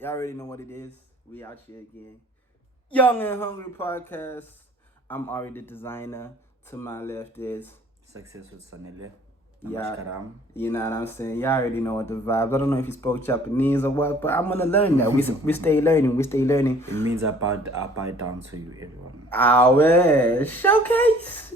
Y'all already know what it is. We out here again. Young and Hungry Podcast. I'm Ari the designer. To my left is Success with Sanele. yeah, you know what I'm saying? Y'all already know what the vibes. I don't know if you spoke Japanese or what, but I'm gonna learn that. We stay learning. We stay learning. It means I bow down to you, everyone. Ah, well, showcase.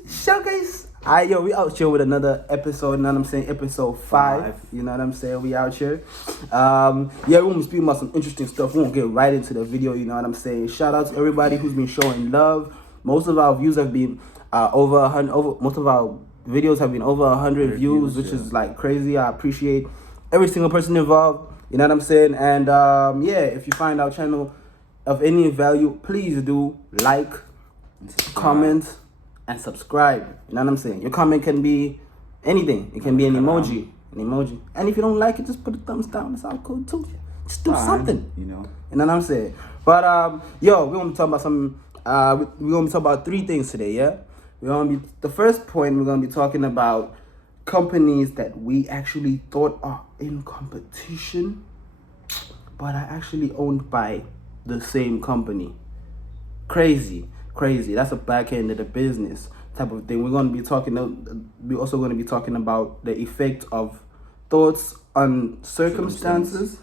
Alright, yo, we out here with another episode. You know what I'm saying? Episode 5. You know what I'm saying? We out here. Yeah, we're gonna speak about some interesting stuff. We won't get right into the video. You know what I'm saying? Shout out to everybody who's been showing love. Most of our views have been over 100. Most of our videos have been over 100 views, which is like crazy. I appreciate every single person involved. You know what I'm saying? And yeah, if you find our channel of any value, please do like, comment, and subscribe. You know what I'm saying? Your comment can be anything. It can be an emoji. And if you don't like it, just put a thumbs down. It's all cool too. Just do something. You know what I'm saying? But yo, we're gonna talk about some. We're gonna be talking about 3 things today. Yeah. The first point we're gonna be talking about companies that we actually thought are in competition, but are actually owned by the same company. Crazy. That's a back end of the business type of thing. We're also going to be talking about the effect of thoughts on circumstances.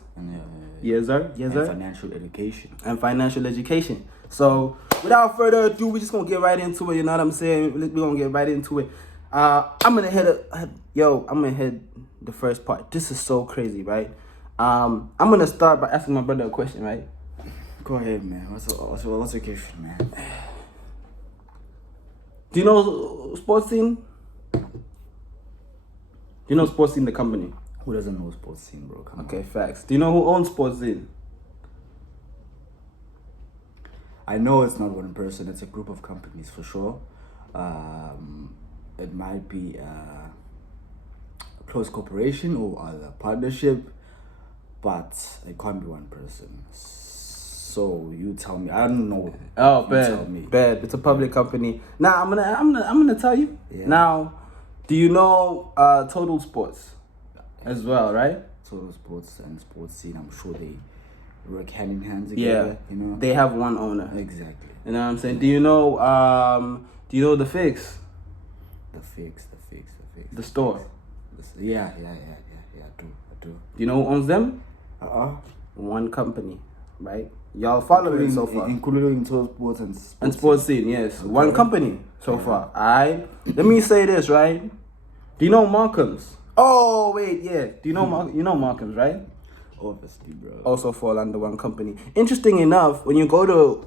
Yes, sir. And financial education. So, without further ado, we're just going to get right into it. You know what I'm saying? We're going to get right into it. I'm going to head the first part. This is so crazy, right? I'm going to start by asking my brother a question, right? Go ahead, man. What's the question, man? Do you know Sportscene? Do you know Sportscene, the company? Who doesn't know Sportscene, bro? Come on. Facts. Do you know who owns Sportscene? I know it's not one person. It's a group of companies for sure. It might be a close corporation or a partnership, but it can't be one person. So you tell me. I don't know. Oh, bad. It's a public company. Now I'm gonna tell you. Yeah. Now, do you know Total Sports as well, right? Total Sports and Sportscene. I'm sure they work hand in hand together. Yeah. You know, they have one owner. Exactly. You know what I'm saying? Do you know the Fix? The Fix. The store. Yeah. I do. Do you know who owns them? One company, right? Y'all following so far, including Total Sports and Sportscene. Yes, okay. One company so far. Alright. Let me say this, right? Do you know Markhams? Oh wait, yeah. Do you know Markhams, right? Obviously, bro. Also fall under one company. Interesting enough, when you go to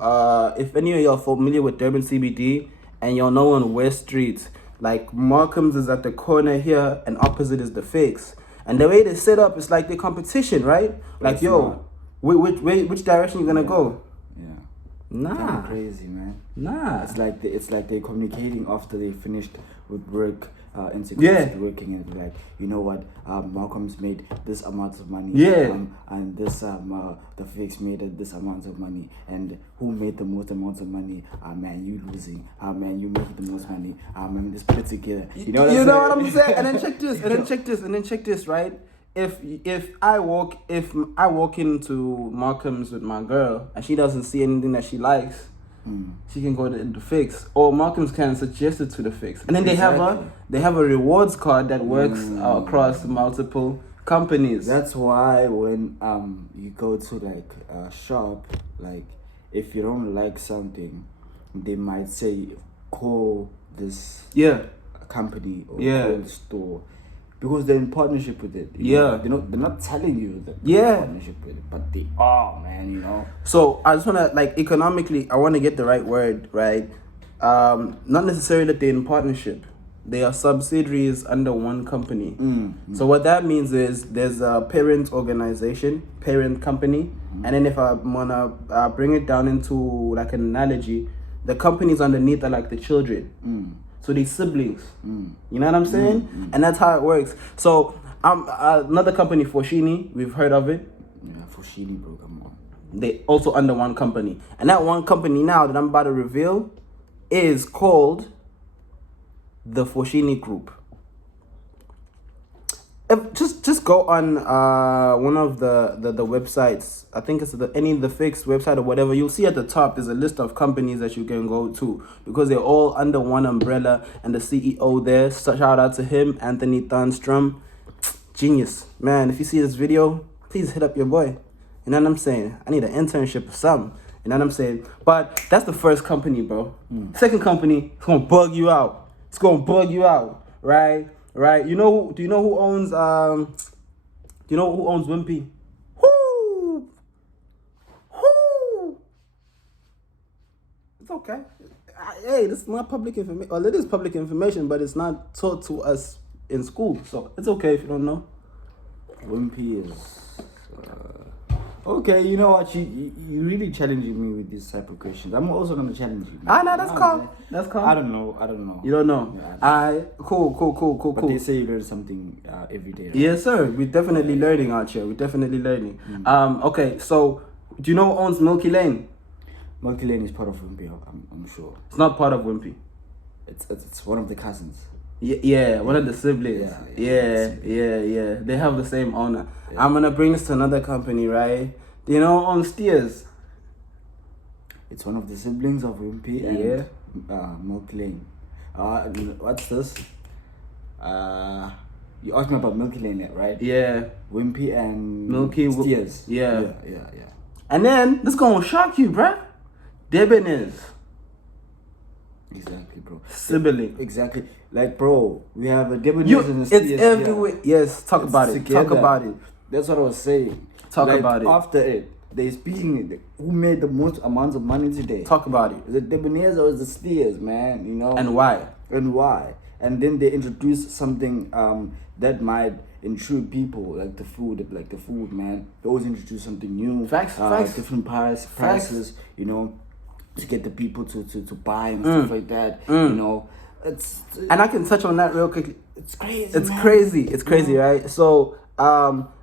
if any of y'all familiar with Durban CBD and y'all know on West Street, like Markhams is at the corner here and opposite is the Fix. And the way they set up is like the competition, right? Like which direction you gonna go? Yeah. Nah. Kind of crazy, man. Nah. It's like they're communicating after they finished with work. Working and like, you know what, Malcolm's made this amount of money, and this the Fix made this amount of money, and who made the most amount of money? Man, you losing. Man, you making the most money. Man, let's put it together. You know what I'm saying? And then check this, right? If I walk into Markham's with my girl and she doesn't see anything that she likes, she can go to the Fix, or Markhams can suggest it to the Fix, and then they have a rewards card that works across multiple companies. That's why when you go to like a shop, like if you don't like something, they might say call this company or call the store. Because they're in partnership with it. You know? They're not telling you that they're in partnership with it, but they are, man, you know. So I just wanna, like, economically, I wanna get the right word, right? Not necessarily that they're in partnership. They are subsidiaries under one company. So what that means is there's a parent company, and then if I wanna bring it down into like an analogy, the companies underneath are like the children. So these siblings, you know what I'm saying? And that's how it works. So another company, Foschini, we've heard of it. Yeah, Foschini, bro, come on. They also under one company. And that one company now that I'm about to reveal is called the Foschini Group. just go on one of the websites. I think it's the Fix website or whatever. You'll see at the top there's a list of companies that you can go to because they're all under one umbrella. And the CEO there, shout out to him, Anthony Thunstrom, genius man. If you see this video, please hit up your boy. You know what I'm saying? I need an internship or something. You know what I'm saying? But that's the first company, bro. Second company, it's gonna bug you out. It's gonna bug you out, right? Right? Do you know who owns Wimpy? Whoo! It's okay. Hey, this is not public information. Well, it is public information, but it's not taught to us in school, so it's okay if you don't know. Wimpy is okay. You know what? You really challenging me with these type of questions. I'm also gonna challenge you. No, that's calm. That's calm. I don't know. You don't know. Yeah, Cool. But they say you learn something every day. Right? Yes, sir. We're definitely learning out here. We're definitely learning. Okay. So, do you know who owns MIlky Lane? MIlky Lane is part of Wimpy. I'm sure. It's not part of Wimpy. It's one of the cousins. Yeah, one of the siblings. Yeah. They have the same owner. Yeah. I'm gonna bring this to another company, right? Do you know who owns Steers? It's one of the siblings of Wimpy and MIlky Lane. What's this? You asked me about MIlky Lane, right? Yeah. Wimpy and Steers. Yeah. And then this gonna shock you, bruh. Debonairs. Exactly, bro. Sibling. Exactly. Like, bro, we have a Debonairs and a Steers. It's everywhere. Yes, talk about it. Together. Talk about it. That's what I was saying. Talk about it. After it, they're speaking. Who made the most amounts of money today? Talk about it. Is it Debonairs or is it Steers, man? You know. And why? And then they introduce something that might intrigue people, like the food, man. They always introduce something new. Facts. Different prices, you know, to get the people to buy and stuff like that. You know, and I can touch on that real quickly. It's crazy. It's crazy, right? So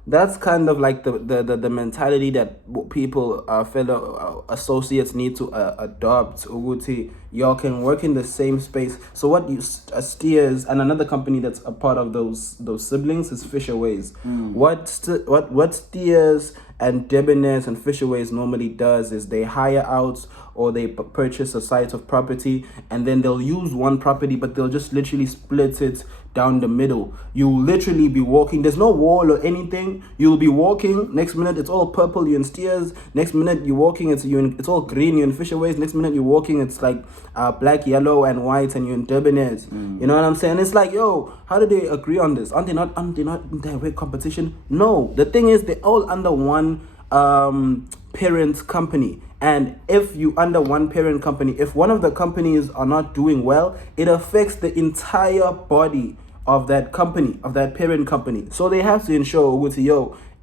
that's kind of like the mentality that people, fellow associates need to adopt. Uguti, y'all can work in the same space. So what you Steers and another company that's a part of those siblings is Fishaways. What Steers and Debonairs and Fishaways normally does is they hire out or they purchase a site of property, and then they'll use one property, but they'll just literally split it down the middle. You'll literally be walking, there's no wall or anything. You'll be walking, next minute it's all purple, you're in Steers. Next minute you're walking, it's all green, you're in Fishaways. Next minute you're walking, it's like black, yellow, and white, and you're in Debonairs. You know what I'm saying? It's like, yo, how do they agree on this? Aren't they not in direct competition? No, the thing is, they're all under one parent company. And if you under one parent company, if one of the companies are not doing well, it affects the entire body of that company, of that parent company. So they have to ensure,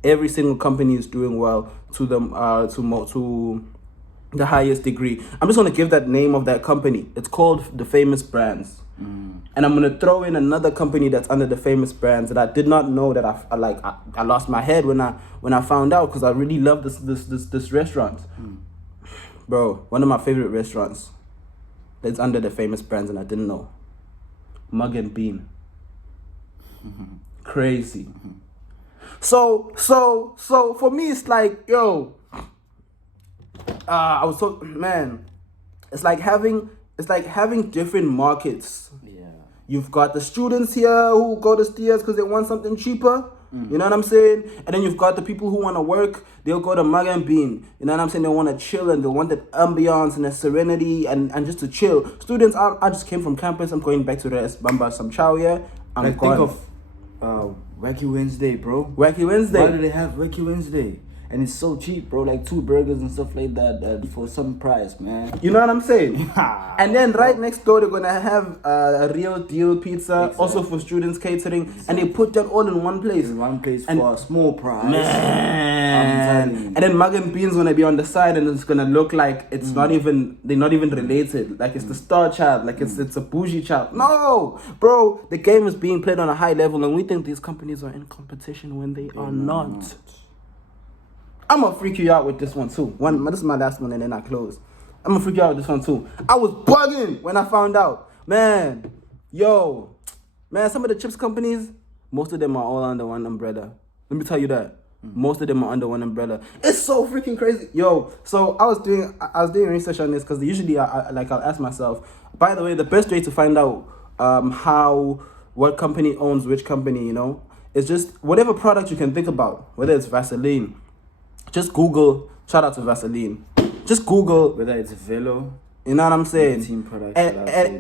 every single company is doing well to them, to the highest degree. I'm just gonna give that name of that company. It's called the Famous Brands. And I'm gonna throw in another company that's under the Famous Brands that I did not know that I lost my head when I found out, because I really love this restaurant. Bro, one of my favorite restaurants that's under the Famous Brands, and I didn't know. Mugg and Bean. Crazy. So for me, it's like, yo, it's like having different markets. Yeah. You've got the students here who go to Steers because they want something cheaper. You know what I'm saying? And then you've got the people who want to work, they'll go to Mugg and Bean. You know what I'm saying? They want to chill and they want that ambiance and that serenity and just to chill. Students, I just came from campus. I'm going back to the Bamba some chow, yeah? Think of Wacky Wednesday, bro. Wacky Wednesday. Why do they have Wacky Wednesday? And it's so cheap, bro. Like 2 burgers and stuff like that for some price, man. You know what I'm saying? And then right next door, they're going to have a Real Deal Pizza, also for students catering. And they put that all in one place. In one place for a small price. Man. And then Mugg and Bean's going to be on the side, and it's going to look like it's they're not even related. Like it's the star child. Like it's a bougie child. No, bro. The game is being played on a high level, and we think these companies are in competition when they are not. I'm gonna freak you out with this one too. This is my last one and then I close. I'm gonna freak you out with this one too. I was bugging when I found out. Man, some of the chips companies, most of them are all under one umbrella. Let me tell you that. Most of them are under one umbrella. It's so freaking crazy. Yo, so I was doing research on this because usually I'll ask myself, by the way, the best way to find out what company owns which company, is just whatever product you can think about, whether it's Vaseline. Just Google, shout out to Vaseline. Just Google whether it's Velo. You know what I'm saying? Team products,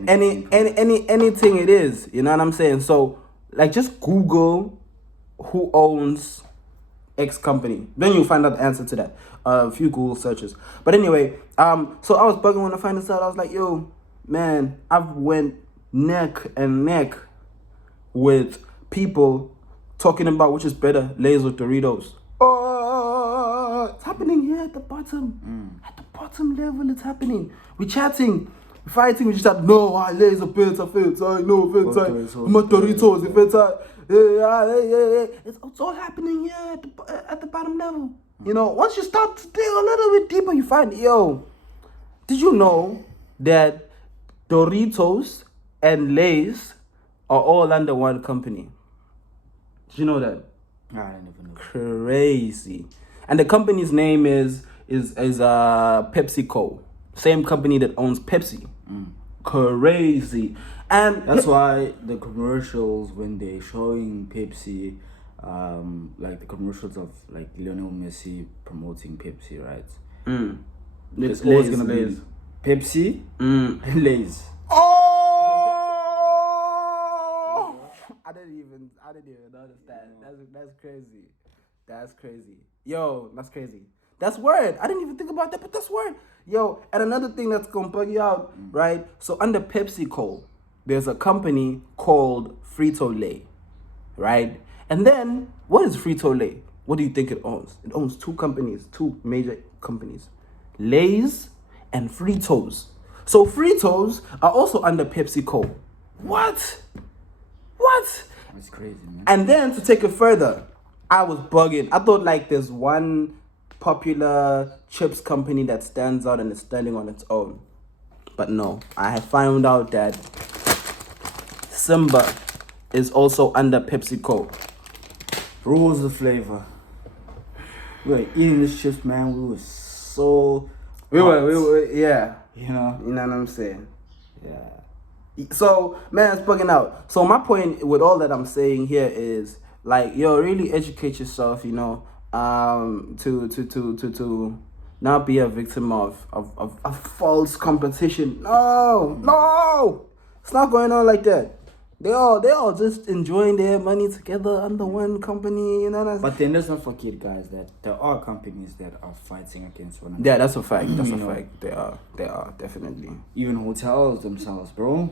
anything it is, you know what I'm saying? So like just Google who owns X company. Then you'll find out the answer to that. A few Google searches. But anyway, so I was bugging when I find this out. I was like, yo, man, I've went neck and neck with people talking about which is better, Lay's or Doritos. Oh, it's happening here at the bottom. At the bottom level, it's happening. We're chatting. We're fighting. We just have, no, Lay's are better, no, my Doritos, yeah. It's all happening here at the bottom level. Once you start to dig a little bit deeper, you find, did you know that Doritos and Lay's are all under one company? Did you know that? I didn't even know. Crazy. And the company's name is PepsiCo. Same company that owns Pepsi. Crazy. And that's why the commercials, when they're showing Pepsi, like the commercials of like Lionel Messi promoting Pepsi, right? It's always Lay's, gonna Lay's. be Pepsi and Lay's. Oh! I didn't even understand. That's crazy. That's crazy. Yo, that's crazy. That's word. I didn't even think about that, but that's word. Yo, and another thing that's gonna bug you out, right? So under PepsiCo, there's a company called Frito-Lay, right? And then, what is Frito-Lay? What do you think it owns? It owns two major companies, Lay's and Fritos. So Fritos are also under PepsiCo. What? That's crazy, man. And then to take it further, I was bugging. I thought like there's one popular chips company that stands out and is standing on its own. But no, I have found out that Simba is also under PepsiCo. What was the flavor? We were eating this chips, man. We were so We were, yeah. You know what I'm saying? Yeah. So, man, it's bugging out. So my point with all that I'm saying here is, like, really educate yourself, to not be a victim of false competition. No, it's not going on like that. They all just enjoying their money together under one company, But then let's not forget, guys, that there are companies that are fighting against one another. Yeah, that's a fact. That's a fact. They are definitely. Even hotels themselves, bro.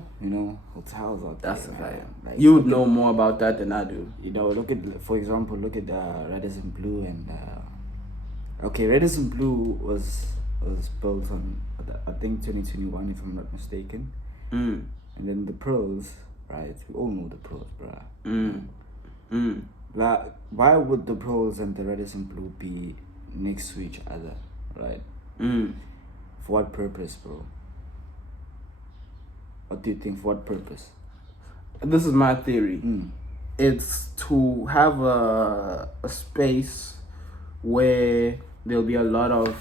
Hotels are. That's a fact. Like, you would know more about that than I do. For example, look at Radisson Blue and. Radisson Blue was built on, I think, 2021, if I'm not mistaken. And then the Pearls. Right, we all know the Pros, bruh. Like, why would the Pros and the Radisson Blue be next to each other, right? For what purpose, bro? What do you think? For what purpose? This is my theory. It's to have a space where there'll be a lot of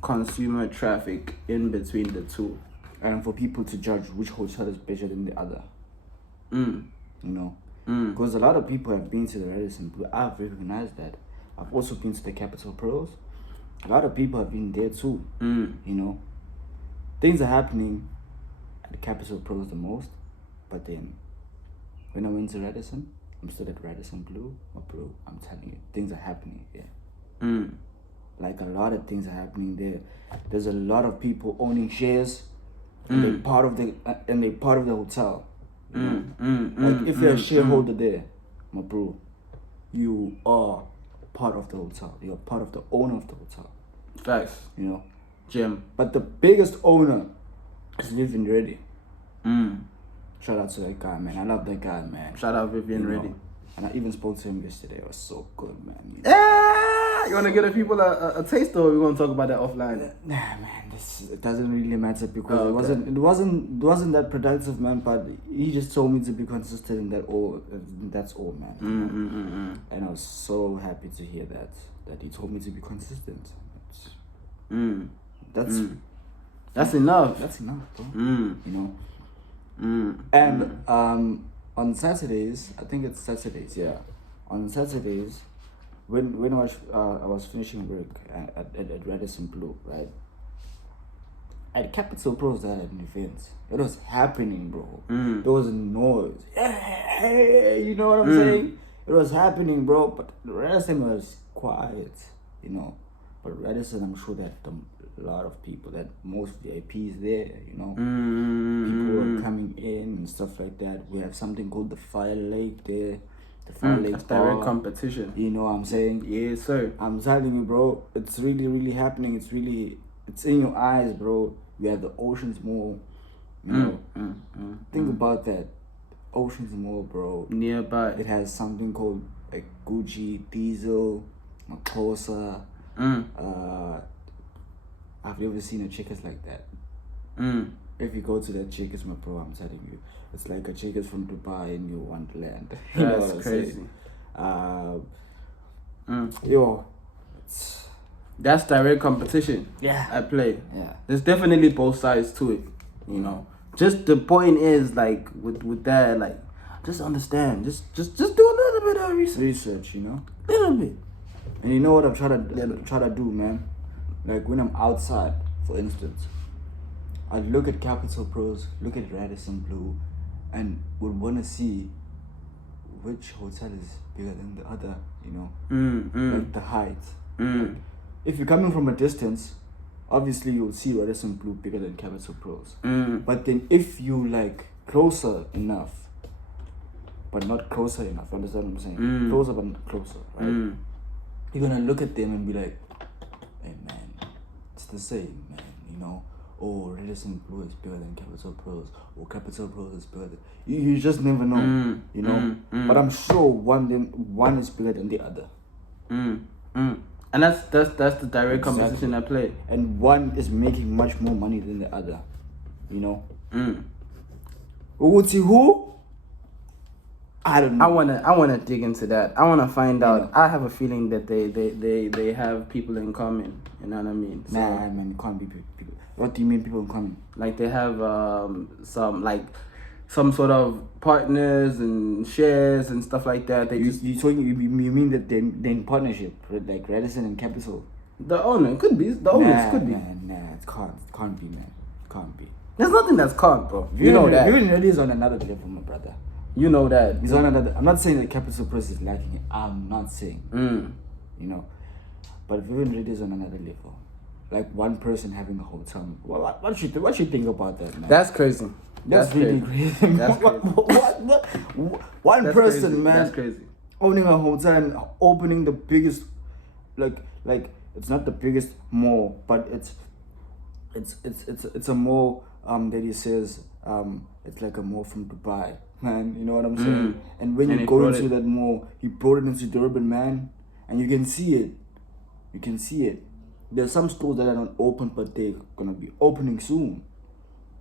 consumer traffic in between the two, and for people to judge which hotel is better than the other. Because a lot of people have been to the Radisson Blue. I've recognized that. I've also been to the Capital Pearls. A lot of people have been there too. Things are happening at the Capital Pearls the most, but then when I went to Radisson, I'm still at Radisson Blue. Oh, bro, I'm telling you, things are happening there. Like, a lot of things are happening there. There's a lot of people owning shares, and they're part of the hotel. Like, if you're a shareholder there, my bro, you are part of the hotel. You're part of the owner of the hotel. Facts. Jim. But the biggest owner is Vivian Reddy. Shout out to that guy, man. I love that guy, man. Shout out Vivian Reddy. And I even spoke to him yesterday. It was so good, man. You want to give the people a taste, or we want to talk about that offline? Nah, man, it doesn't really matter because it wasn't that productive, man. But he just told me to be consistent in that all. That's all, man. And I was so happy to hear that he told me to be consistent. That's enough. That's enough, bro. You know. And on Saturdays, I think it's Saturdays, yeah. On Saturdays, when I was finishing work at Radisson Blue, right? At Capital Pros, they had an event. It was happening, bro. There was a noise. Hey, you know what I'm saying? It was happening, bro. But Radisson was quiet, you know. But Radisson, I'm sure that a lot of people, that most VIPs there, you know. People were coming in and stuff like that. We have something called the Fire Lake there. The Fire Lake that's direct competition. You know what I'm saying? Yes, sir. I'm telling you, bro. It's really, really happening. It's in your eyes, bro. We have the Oceans Mall. You know, think about that. Oceans Mall, bro. Nearby. It has something called like Gucci, Diesel, Makosa. I've never seen a Checkers like that. If you go to that Checkers, my bro, I'm telling you, it's like a Checkers from Dubai in your Wonderland. You know That's crazy. Yo, that's direct competition. Yeah. I play. Yeah. There's definitely both sides to it. You know. Just the point is like with that, like just understand. Just do a little bit of research, you know. Little bit. And you know what I'm trying to do, man? Like when I'm outside, for instance, I look at Capital Pros, look at Radisson Blue, and would want to see which hotel is bigger than the other, you know, like the height. Like, if you're coming from a distance, obviously you'll see Radisson Blue bigger than Capital Pros. But then if you like closer enough, but not closer enough, understand what I'm saying? Closer but not closer, right? You're gonna look at them and be like, hey man, it's the same, man, you know. Oh, Radisson Blue is bigger than Capital Pros, or Capital Pros is bigger than... You just never know, you know. But I'm sure one is bigger than the other. And that's the direct competition I play. And one is making much more money than the other, you know. Who? I don't know. I wanna dig into that. I wanna find out. I have a feeling that they have people in common. You know what I mean? So, nah, man, it can't be people. What do you mean people in common? Like they have some sort of partners and shares and stuff like that. You mean that they're in partnership, like Radisson and Capital? The owner could be. The owners could be. Nah, it can't be, man. It can't be. There's nothing that's can't, bro. You know that. Vivian really is on another level, my brother. You know that. He's on another. I'm not saying that Capital Press is lacking it. I'm not saying. You know, but Vivian really is on another level. Like one person having a hotel. What you think about that, man? That's crazy. That's really crazy. That's crazy. What? One that's person, crazy. man. That's crazy. Owning a hotel and opening the biggest, like it's not the biggest mall, but it's a mall that he says it's like a mall from Dubai, man. You know what I'm saying? And when you go into that mall, he brought it into Durban, man, and you can see it. You can see it. There's some stores that are not open, but they're gonna be opening soon.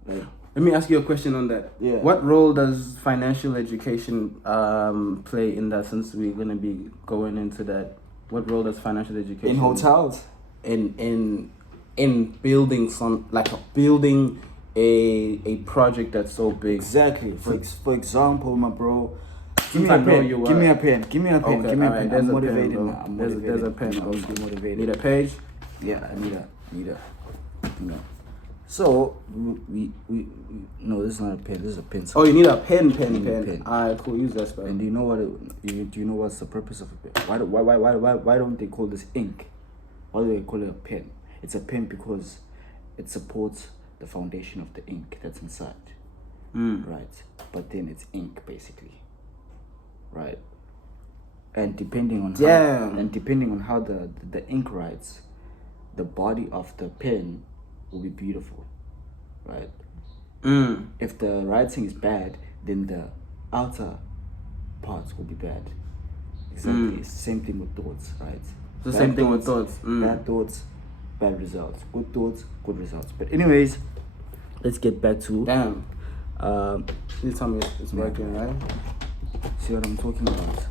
Like, let me ask you a question on that. Yeah. What role does financial education play in that? Since we're gonna be going into that, what role does financial education in hotels? In building building a project that's so big. Exactly. For example, my bro. Give me I a know pen. you Give me a pen. Give me a pen. Okay, Give me a alright, pen. there's I'm a motivated pen, bro. now. I'm There's motivated. a pen. I'm so motivated. Need a page? Yeah, I need a. You know. So we no, this is not a pen. This is a pencil. Oh, you need a pen. Pen. Alright, cool. Use that spell. And do you know do you know what's the purpose of a pen? Why don't they call this ink? Why do they call it a pen? It's a pen because it supports the foundation of the ink that's inside. Right. But then it's ink basically. Right. And depending on how the ink writes, the body of the pen will be beautiful. Right. If the writing is bad, then the outer parts will be bad. Exactly. Same thing with thoughts, right? the same thing with thoughts. Bad thoughts, bad results. Good thoughts, good results. But anyways, let's get back to... Damn. You tell me it's working, right? See what I'm talking about?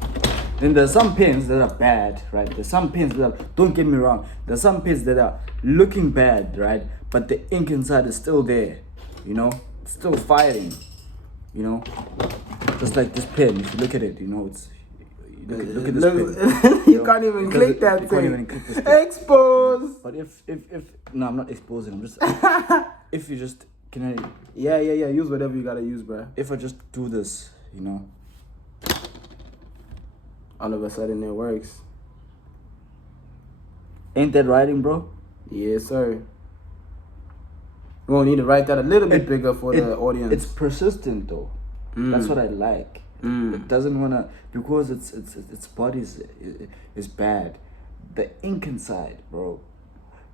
Then there's some pens that are bad, right? There's some pens that are, don't get me wrong, there's some pens that are looking bad, right? But the ink inside is still there, you know? It's still firing, you know? Just like this pen, if you look at it, you know, it's... Look at this pen. You can't even click that thing. You can't even click this pen. Expose! But if... No, I'm not exposing, I'm just... if you just... Can I... Yeah. Use whatever you gotta use, bro. If I just do this, you know... All of a sudden it works. Ain't that writing, bro? Yes, sir. We're gonna need to write that a little bit bigger for the audience. It's persistent though. That's what I like. It doesn't wanna, because its body is bad. The ink inside, bro.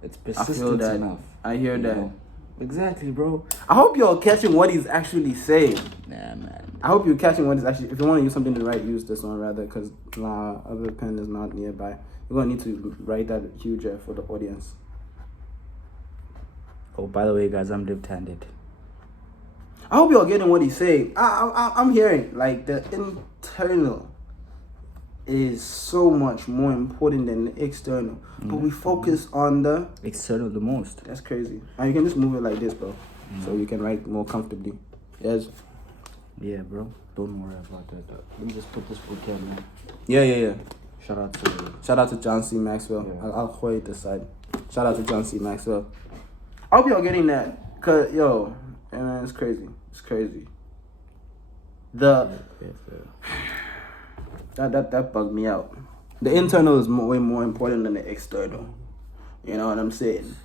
It's persistent enough. I hear that. Know? Exactly, bro. I hope you're catching what he's actually saying. Nah, man. I hope you're catching what he's actually... If you want to use something to write, use this one rather, because other pen is not nearby. You're going to need to write that huge for the audience. Oh, by the way, guys, I'm left-handed. I hope you're getting what he's saying. I'm hearing, like, the internal is so much more important than the external. But we focus on the... external the most. That's crazy. And you can just move it like this, bro. So you can write more comfortably. Yes. Yeah, bro. Don't worry about that. Let me just put this book here, man. Yeah. Shout out to John C. Maxwell. Yeah. I'll hold it this side. Shout out to John C. Maxwell. I hope y'all getting that. Cause man, it's crazy. It's crazy. That bugged me out. The internal is way more important than the external. You know what I'm saying?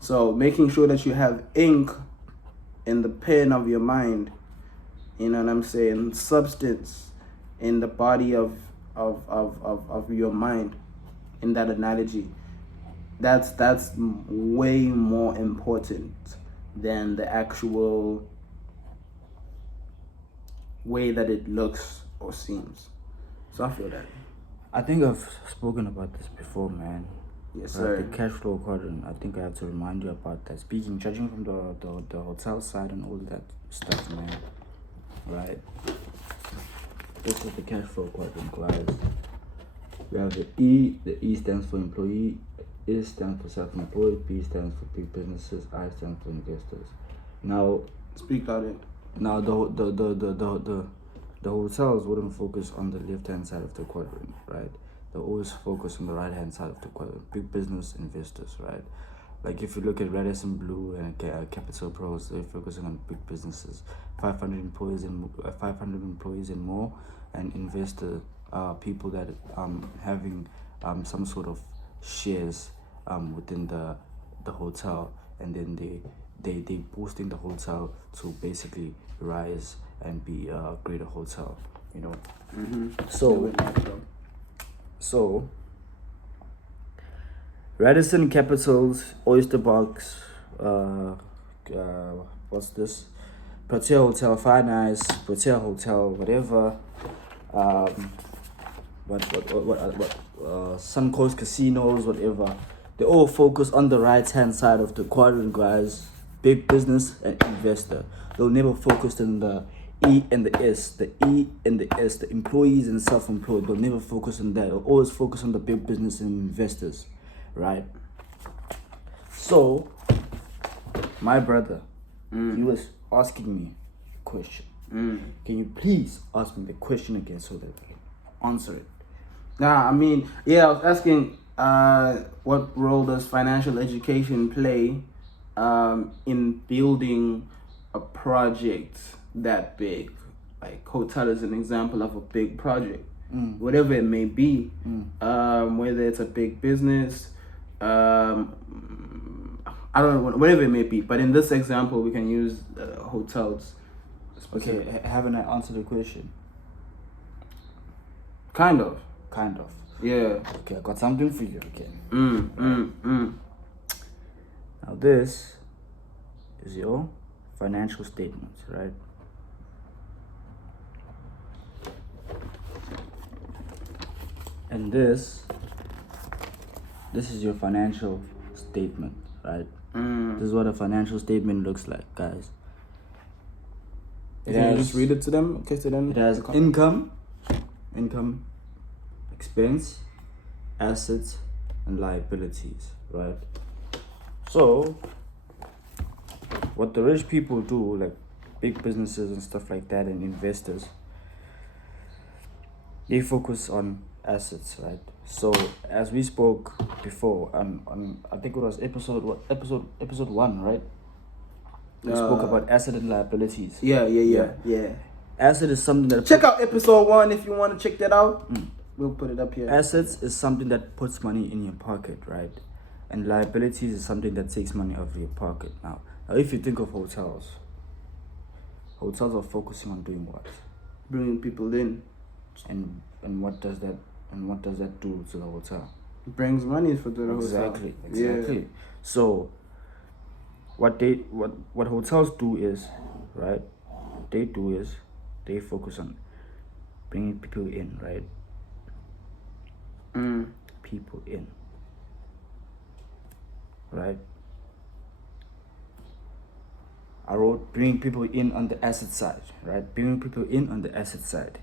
So making sure that you have ink in the pen of your mind, you know what I'm saying, substance in the body of your mind, in that analogy, that's way more important than the actual way that it looks or seems. So I feel that. I think I've spoken about this before, man. Yes, sir. The cash flow quadrant. I think I have to remind you about that. Judging from the hotel side and all that stuff, man. Right. This is the cash flow quadrant, guys. We have the E. The E stands for employee. S stands for self-employed. P stands for big businesses. I stands for investors. Now, speak about it. Now the hotels wouldn't focus on the left-hand side of the quadrant, right? They always focus on the right-hand side of the quadrant. Big business investors, right? Like if you look at Radisson Blue and Capital Pros, they're focusing on big businesses, 500 employees and more, and investor people that having some sort of shares within the hotel, and then they boosting the hotel to basically rise and be a greater hotel, you know. So Radisson Capitals, Oyster Box, what's this? Protea Hotel, Fine Eyes, Protea Hotel, whatever. Suncoast Casinos, whatever. They all focus on the right-hand side of the quadrant, guys. Big business and investor. They'll never focus on the E and the S. The E and the S, the employees and self-employed. They'll never focus on that. They'll always focus on the big business and investors, right? So, my brother, he was asking me a question. Can you please ask me the question again so that I can answer it? I was asking, what role does financial education play in building a project that big? Like hotel is an example of a big project, whatever it may be, whether it's a big business, I don't know, whatever it may be. But in this example, we can use hotels. Okay, haven't I answered the question? Kind of. Yeah. Okay, I got something for you again. Now this is your financial statements, right? And this this is your financial statement, right? Mm. This is what a financial statement looks like, guys. Can you just read it to them in case they don't? It has income, expense, assets, and liabilities, right? So, what the rich people do, like big businesses and stuff like that, and investors, they focus on assets, right? So, as we spoke before, on I think it was episode 1, right? We spoke about asset and liabilities. Yeah. Asset is something that... Check out episode 1 if you want to check that out. We'll put it up here. Assets is something that puts money in your pocket, right? And liabilities is something that takes money out of your pocket. Now, if you think of hotels are focusing on doing what? Bringing people in. And what does that do to the hotel? It brings money for the hotel. Exactly. Yeah. So what hotels do is, right? They focus on bringing people in, right? People in, right? I wrote bringing people in on the asset side, right? Bringing people in on the asset side.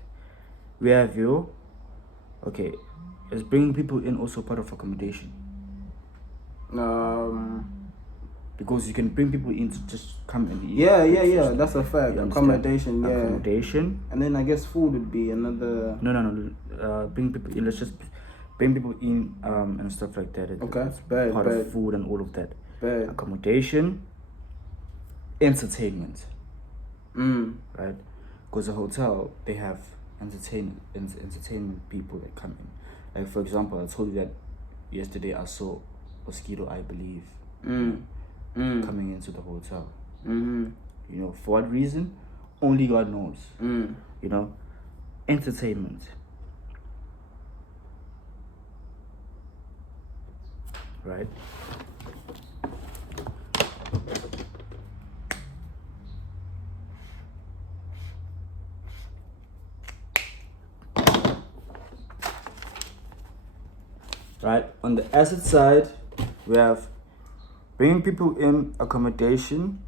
We have you. Okay, is bringing people in also part of accommodation? Because you can bring people in to just come and eat. Yeah. That's a fact. Accommodation, yeah. Accommodation. And then I guess food would be another. No. Bring people in. Let's just bring people in and stuff like that. Okay, bad. Part of food and all of that. Bad. Accommodation. Entertainment. Right? Because a hotel, they have entertainment people that come in. Like, for example, I told you that yesterday I saw Mosquito, I believe, coming into the hotel. You know, for what reason? Only God knows. You know, entertainment. Right? Right, on the asset side, we have bringing people in, accommodation,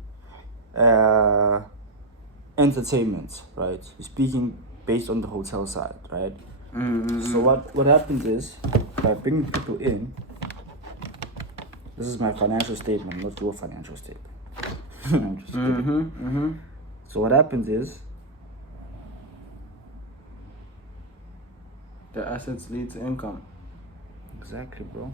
entertainment, right? Speaking based on the hotel side, right? So what happens is, by bringing people in, this is my financial statement, not your financial statement. I'm just kidding. So what happens is, the assets lead to income. Exactly, bro.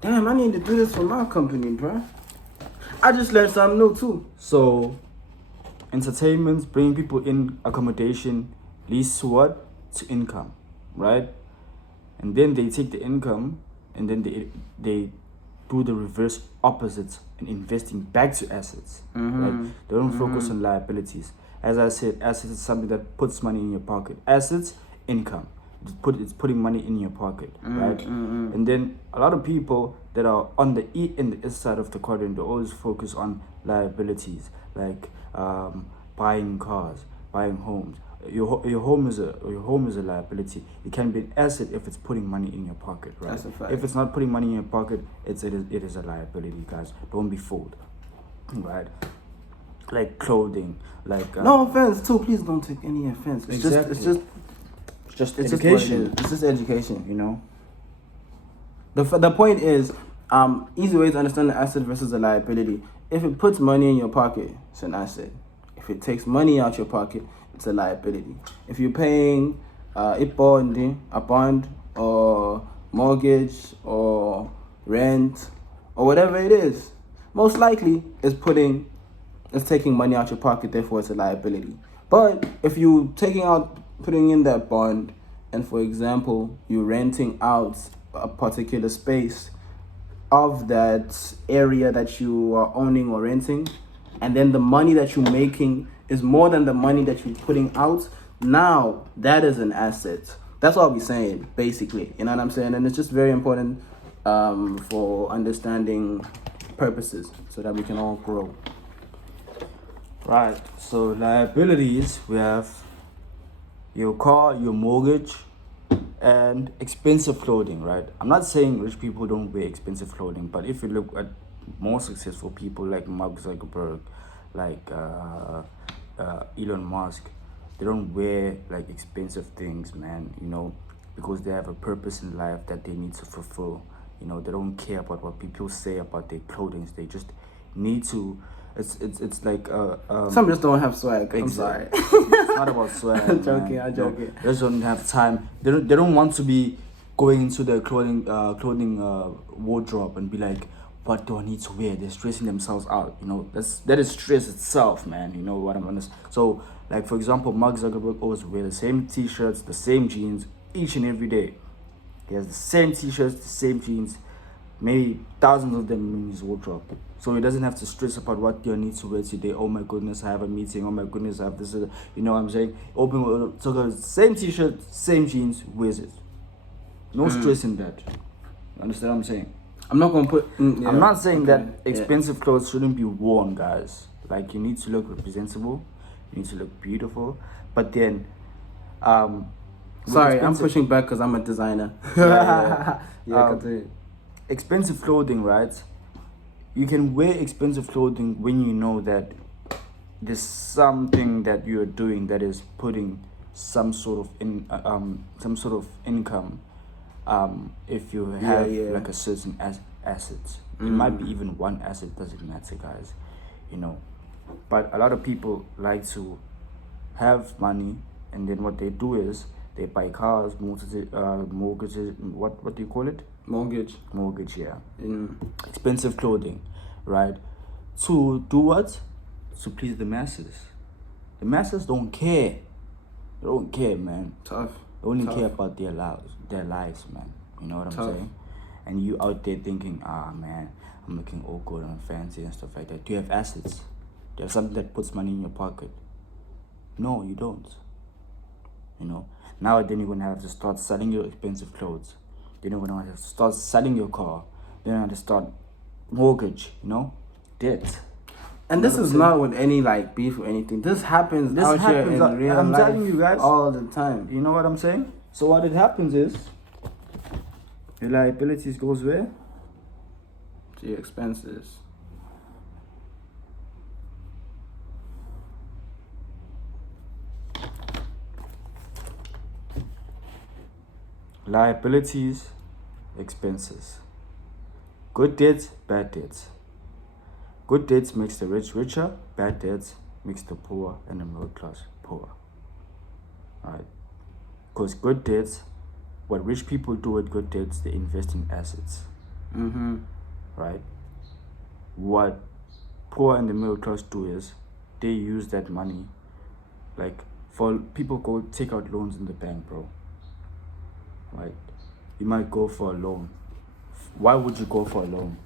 Damn, I need to do this for my company, bro. I just learned something new too. So, entertainment, bringing people in, accommodation, leads to what? To income, right? And then they take the income and then they do the reverse opposite and investing back to assets. Right? They don't focus on liabilities. As I said, assets is something that puts money in your pocket. Assets, income. It's putting money in your pocket, right? And then a lot of people that are on the E and the S side of the quadrant, they always focus on liabilities, like buying cars, buying homes. Your home is a liability. It can be an asset if it's putting money in your pocket, right? That's a fact. If it's not putting money in your pocket, it is a liability, guys. Don't be fooled, right? Like clothing, like no offense too. Please don't take any offense. It's just it's education. It's just education, you know. The point is, easy way to understand the asset versus the liability. If it puts money in your pocket, it's an asset. If it takes money out your pocket, it's a liability. If you're paying a bond or mortgage or rent or whatever it is, most likely it's taking money out your pocket, therefore it's a liability. But if you putting in that bond, and for example, you're renting out a particular space of that area that you are owning or renting, and then the money that you're making is more than the money that you're putting out, now that is an asset. That's what we're saying, basically. You know what I'm saying? And it's just very important for understanding purposes so that we can all grow. Right. So liabilities, we have your car, your mortgage, and expensive clothing, right? I'm not saying rich people don't wear expensive clothing, but if you look at more successful people like Mugg, like Elon Musk, they don't wear like expensive things, man, you know, because they have a purpose in life that they need to fulfill. You know, they don't care about what people say about their clothing. They just need to. It's like some just don't have swag. I'm sorry. It's not about swag. I'm joking. I'm joking. No, they just don't have time. They don't want to be going into their clothing wardrobe and be like, what do I need to wear? They're stressing themselves out. You know, that is stress itself, man. You know what I'm honest. So, like for example, Mark Zuckerberg always wear the same T-shirts, the same jeans each and every day. He has the same T-shirts, the same jeans, maybe thousands of them in his wardrobe. So he doesn't have to stress about what you need to wear today. Oh my goodness, I have a meeting. Oh my goodness, I have this. You know what I'm saying? Open so same T-shirt, same jeans, wears it. No stress in that. You understand what I'm saying? I'm not gonna put. I'm not saying that expensive clothes shouldn't be worn, guys. Like you need to look presentable, you need to look beautiful, but then, sorry, I'm pushing back because I'm a designer. Expensive clothing, right? You can wear expensive clothing when you know that there's something that you're doing that is putting some sort of income. If you have like a certain assets, it might be even one asset, doesn't matter, guys, you know. But a lot of people like to have money, and then what they do is they buy cars, mortgages, what do you call it? Mortgage, yeah. Expensive clothing, right? To do what? To please the masses. The masses don't care. They don't care, man. Tough. They only care about their lives, man. You know what I'm saying? And you out there thinking, man, I'm looking all good and fancy and stuff like that. Do you have assets? Do you have something that puts money in your pocket? No, you don't. You know? Now then you're gonna have to start selling your expensive clothes. Then you're gonna have to start selling your car. Then you have to start mortgage, you know? Debt. And this is not with any like beef or anything. This happens out here in real life. I'm telling you guys all the time. You know what I'm saying? So what it happens is your liabilities goes where? To your expenses. Liabilities, expenses. Good debts, bad debts. Good debts makes the rich richer, bad debts makes the poor and the middle class poor. Alright? Because good debts, what rich people do with good debts, they invest in assets. Right? What poor and the middle class do is they use that money, like for people go take out loans in the bank, bro. Right? You might go for a loan. Why would you go for a loan?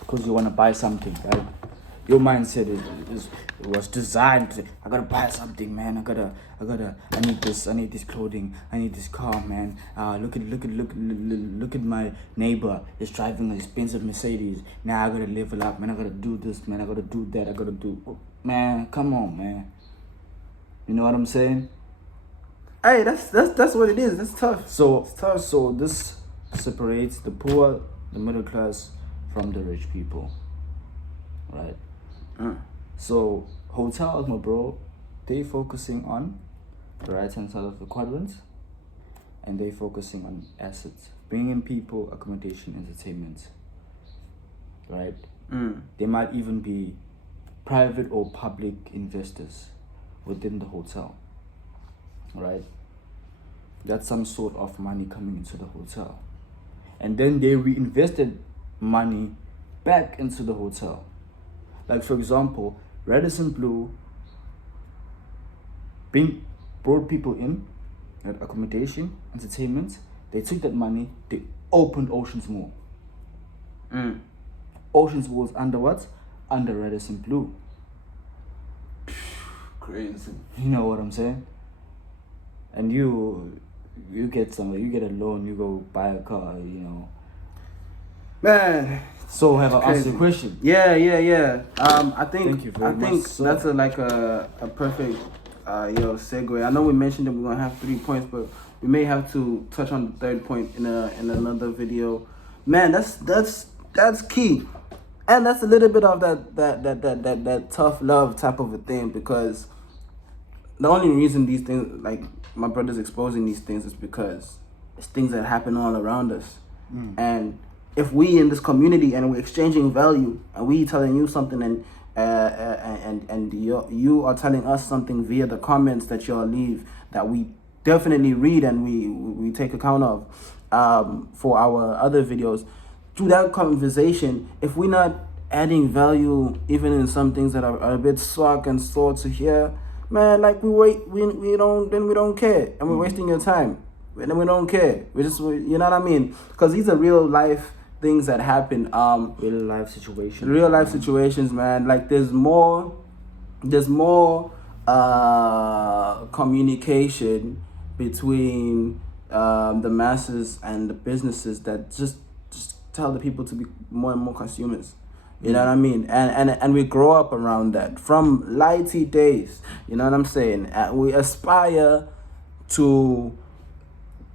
Because you want to buy something, right? Your mindset was designed to, I gotta buy something, man. I need this clothing, I need this car, man. Look at my neighbor. He's driving an expensive Mercedes. Now I gotta level up, man. I gotta do this, man. I gotta do that. Man, come on, man. You know what I'm saying? Hey, that's what it is. That's tough. So it's tough. So this separates the poor, the middle class from the rich people, right? So hotels, my bro, they focusing on the right hand side of the quadrant, and they focusing on assets, bringing people, accommodation, entertainment, right? They might even be private or public investors within the hotel, right? That's some sort of money coming into the hotel, and then they reinvested money back into the hotel. Like for example, Radisson Blu brought people in at accommodation, entertainment. They took that money, they opened Ocean's Mall. Ocean's Mall is under what? Under Radisson Blu. Crazy. You know what I'm saying? And you get a loan, you go buy a car, you know. Man, So have I answered the question? Yeah. I think Thank you very much, sir. That's a perfect segue. I know we mentioned that we're gonna have 3 points, but we may have to touch on the third point in another video. Man, that's key. And that's a little bit of that tough love type of a thing, because the only reason these things, like my brother's exposing these things, is because it's things that happen all around us. And if we in this community and we're exchanging value and we telling you something and you are telling us something via the comments that y'all leave that we definitely read and we take account of for our other videos, through that conversation, if we're not adding value even in some things that are a bit swag and sore to hear, man, like we don't care, and we're wasting your time, and then we don't care. You know what I mean? Because these are real life things that happen. Real life situations, man. Like there's more communication between the masses and the businesses that just tell the people to be more and more consumers. You know what I mean? And we grow up around that from lighty days. You know what I'm saying? We aspire to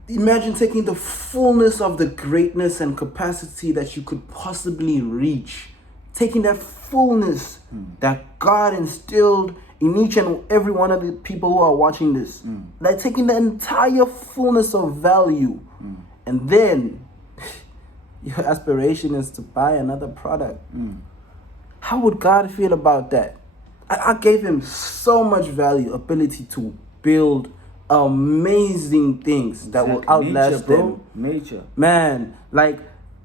imagine taking the fullness of the greatness and capacity that you could possibly reach. Taking that fullness that God instilled in each and every one of the people who are watching this. Like taking the entire fullness of value. And then your aspiration is to buy another product. How would God feel about that? I gave him so much value, ability to build amazing things that will outlast them. Nature. Man, like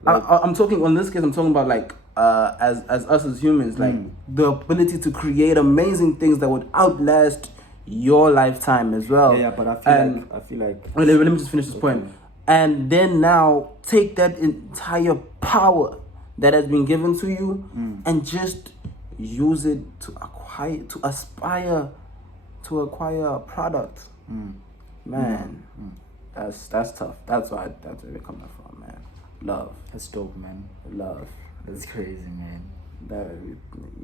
I'm talking, on this case, I'm talking about like as us as humans, like the ability to create amazing things that would outlast your lifetime as well. Yeah, but I feel like let me just finish this point. And then now take that entire power that has been given to you and just use it to aspire to acquire a product. Man, that's tough. That's where it coming from, man. Love. That's dope, man. Love. That's crazy, man.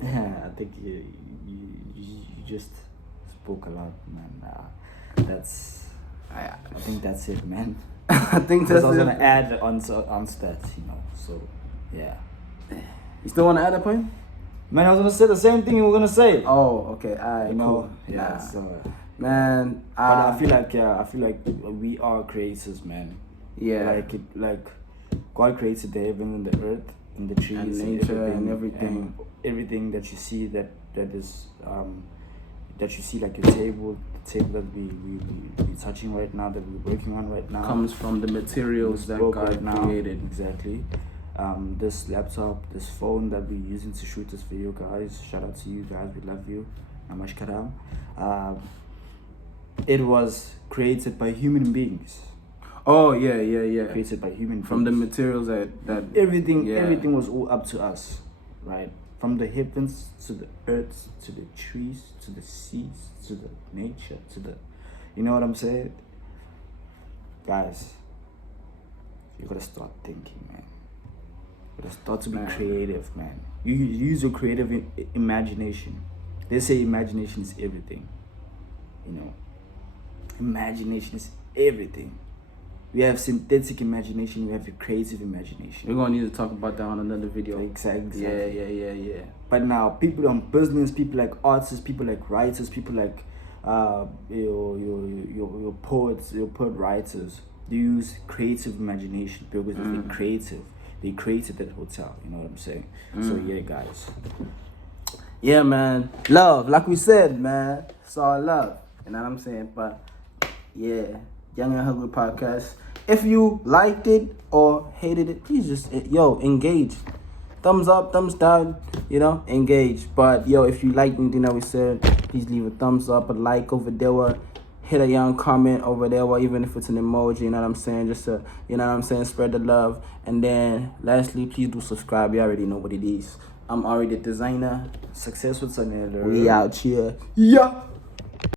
Yeah, I think you just spoke a lot, man. I think that's it, man. I think that's I was gonna add on that, you know. So yeah. You still want to add a point? Man, I was gonna say the same thing you were gonna say. Oh, okay. Alright, you know, cool. yeah. So, man, but I feel like we are creators, man. Yeah. Like God created the heaven and the earth and the trees and nature and everything. And everything that you see that is that you see, like your table, the table that we touching right now, that we're working on right now, comes from the materials that God created. Exactly. This laptop, this phone that we're using to shoot this video, guys. Shout out to you guys. We love you. Namaskaram. It was created by human beings. Oh yeah. Created by human beings. From the materials that everything was all up to us, right? From the heavens to the earth to the trees to the seas to the nature to the, you know what I'm saying, guys? You gotta start thinking, man. You gotta start to be creative, man. You use your creative imagination. They say imagination is everything. You know, imagination is everything. We have synthetic imagination, we have a creative imagination. We're gonna need to talk about that on another video. Exactly. Yeah. But now, people on business, people like artists, people like writers, people like your poets, your poet writers, they use creative imagination because they're creative. They created that hotel, you know what I'm saying? So yeah, guys. Yeah, man. Love, like we said, man. It's all love. You know what I'm saying? But yeah, Young and Hungry Podcast. If you liked it or hated it, please just engage. Thumbs up, thumbs down, engage. But if you like anything that we said, please leave a thumbs up, a like over there, hit a young comment over there, even if it's an emoji, you know what I'm saying? Just to, spread the love. And then lastly, please do subscribe. You already know what it is. I'm Ari the Designer. Success with Sanela. We out here. Yeah.